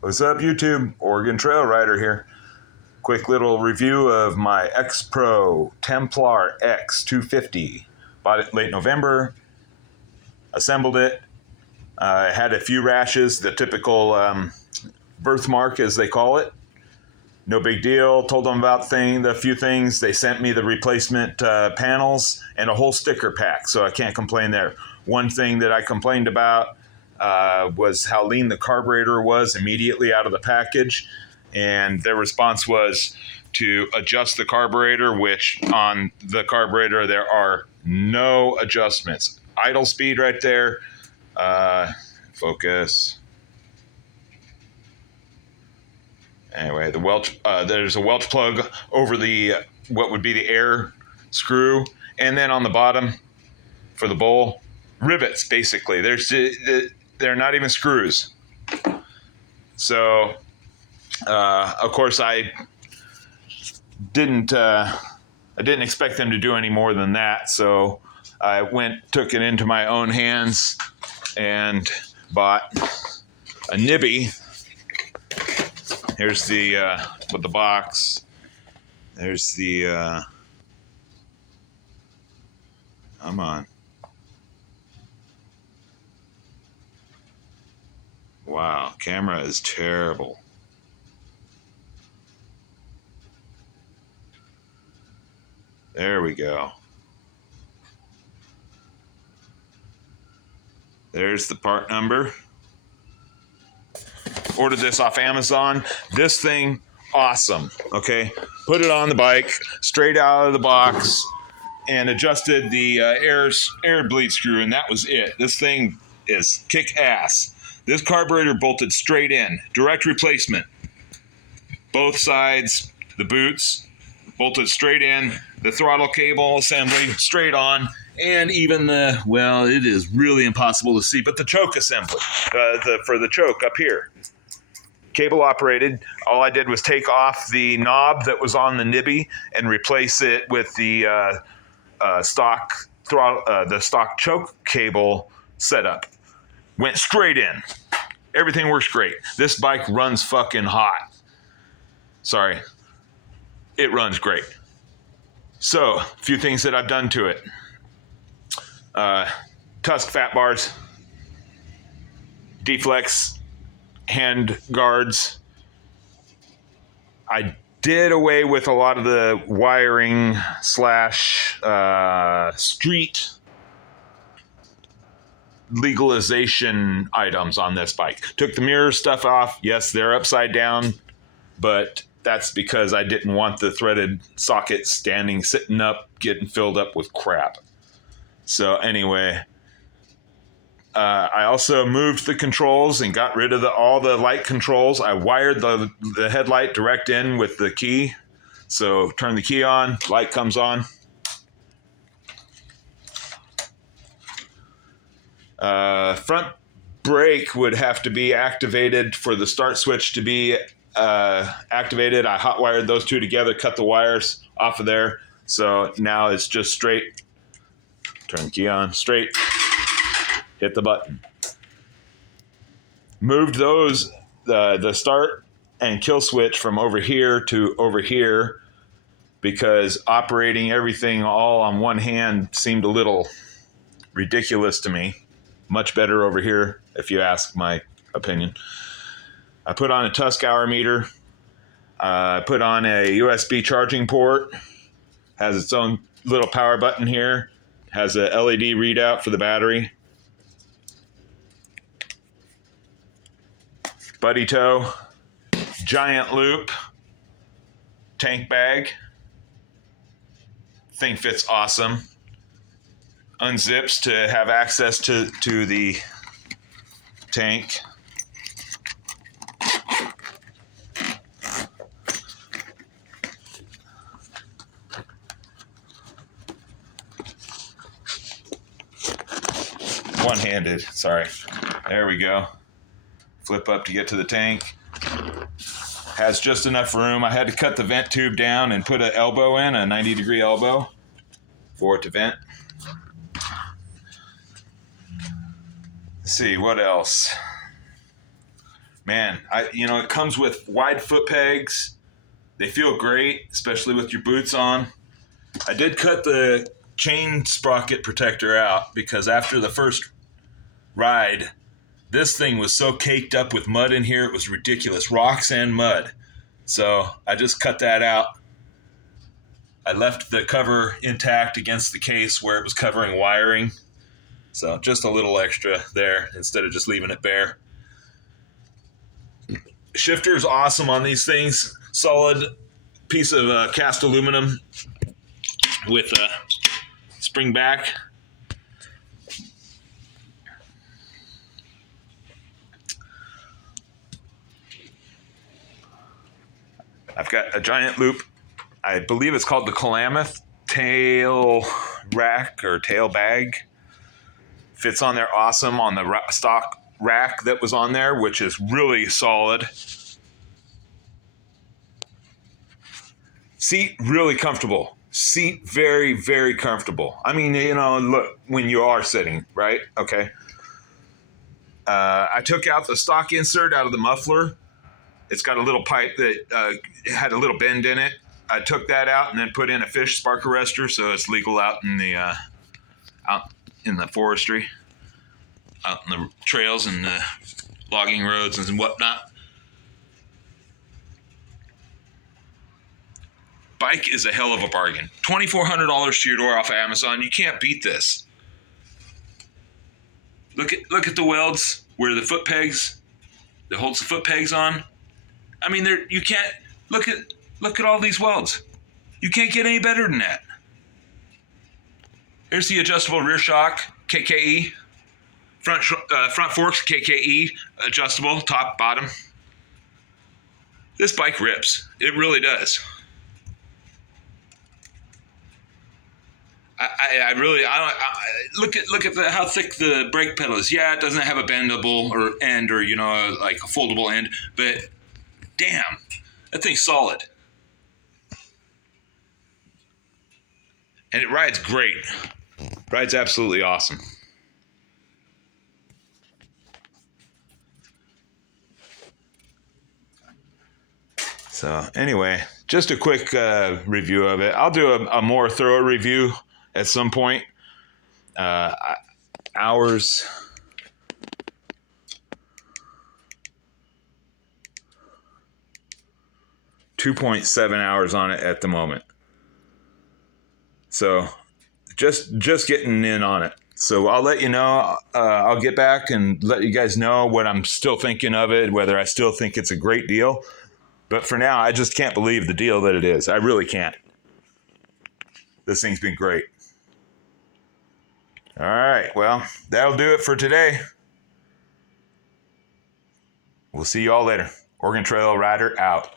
What's up, YouTube? Oregon Trail Rider here. Quick little review of my xpro Templar X 250. Bought it late November, assembled it. Had a few rashes, the typical birthmark as they call it. No big deal. Told them about the few things. They sent me the replacement panels and a whole sticker pack, so I can't complain there. One thing that I complained about was how lean the carburetor was immediately out of the package. And their response was to adjust the carburetor, which on the carburetor there are no adjustments. Idle speed right there. Focus. Anyway, there's a Welch plug over the what would be the air screw, and then on the bottom for the bowl, rivets basically. They're not even screws. So, of course, I didn't expect them to do any more than that. So I took it into my own hands and bought a nibby. Here's with the box. There's the, come on. Wow, camera is terrible. There we go. There's the part number. Ordered this off Amazon. This thing, awesome. Okay, put it on the bike, straight out of the box, and adjusted the air bleed screw, and that was it. This thing is kick ass. This carburetor bolted straight in, direct replacement. Both sides, the boots bolted straight in, the throttle cable assembly straight on, and even it is really impossible to see, but the choke assembly for the choke up here. Cable operated. All I did was take off the knob that was on the nibby and replace it with the stock choke cable setup. Went straight in. Everything works great. This bike runs fucking hot. Sorry. It runs great. So, a few things that I've done to it. Tusk fat bars. Deflex hand guards. I did away with a lot of the wiring / street legalization items on this bike. Took the mirror stuff off. Yes, they're upside down, but that's because I didn't want the threaded socket sitting up, getting filled up with crap. So anyway, I also moved the controls and got rid of all the light controls. I wired the headlight direct in with the key. So turn the key on, light comes on. Front brake would have to be activated for the start switch to be activated. I hot wired those two together, cut the wires off of there. So now it's just straight. Turn the key on, straight. Hit the button. Moved those, the start and kill switch from over here to over here because operating everything all on one hand seemed a little ridiculous to me. Much better over here, if you ask my opinion. I put on a Tusk hour meter. I put on a USB charging port. Has its own little power button here. Has a LED readout for the battery. Buddy tow. Giant loop. Tank bag. Thing fits awesome. Unzips to have access to the tank. One-handed, sorry. There we go. Flip up to get to the tank. Has just enough room. I had to cut the vent tube down and put an elbow in, a 90-degree elbow for it to vent. Let's see, what else? man, it comes with wide foot pegs. They feel great, especially with your boots on. I did cut the chain sprocket protector out because after the first ride, this thing was so caked up with mud in here, it was ridiculous. Rocks and mud. So I just cut that out. I left the cover intact against the case where it was covering wiring. So just a little extra there instead of just leaving it bare. Shifter is awesome on these things. Solid piece of cast aluminum with a spring back. I've got a giant loop. I believe it's called the Klamath tail rack or tail bag. Fits on there awesome on the stock rack that was on there, which is really solid. Seat really comfortable. Seat very, very comfortable. I mean, look, when you are sitting, right? Okay. I took out the stock insert out of the muffler. It's got a little pipe that had a little bend in it. I took that out and then put in a fish spark arrestor, so it's legal out in the forestry, out in the trails and the logging roads and whatnot. Bike is a hell of a bargain. $2,400 to your door off of Amazon. You can't beat this. Look at the welds where the foot pegs that holds the foot pegs on. I mean, you can't look at all these welds. You can't get any better than that. Here's the adjustable rear shock, KKE. Front forks, KKE, adjustable, top, bottom. This bike rips. It really does. I really look at how thick the brake pedal is. Yeah, it doesn't have a bendable end or like a foldable end, but damn, that thing's solid. And it rides great. Rides absolutely awesome. So anyway, just a quick review of it. I'll do a more thorough review at some point. Hours. .7 hours on it at the moment. So just getting in on it. So I'll let you know. I'll get back and let you guys know what I'm still thinking of it, whether I still think it's a great deal. But for now, I just can't believe the deal that it is. I really can't. This thing's been great. All right, well, that'll do it for today. We'll see you all later. Oregon Trail Rider out.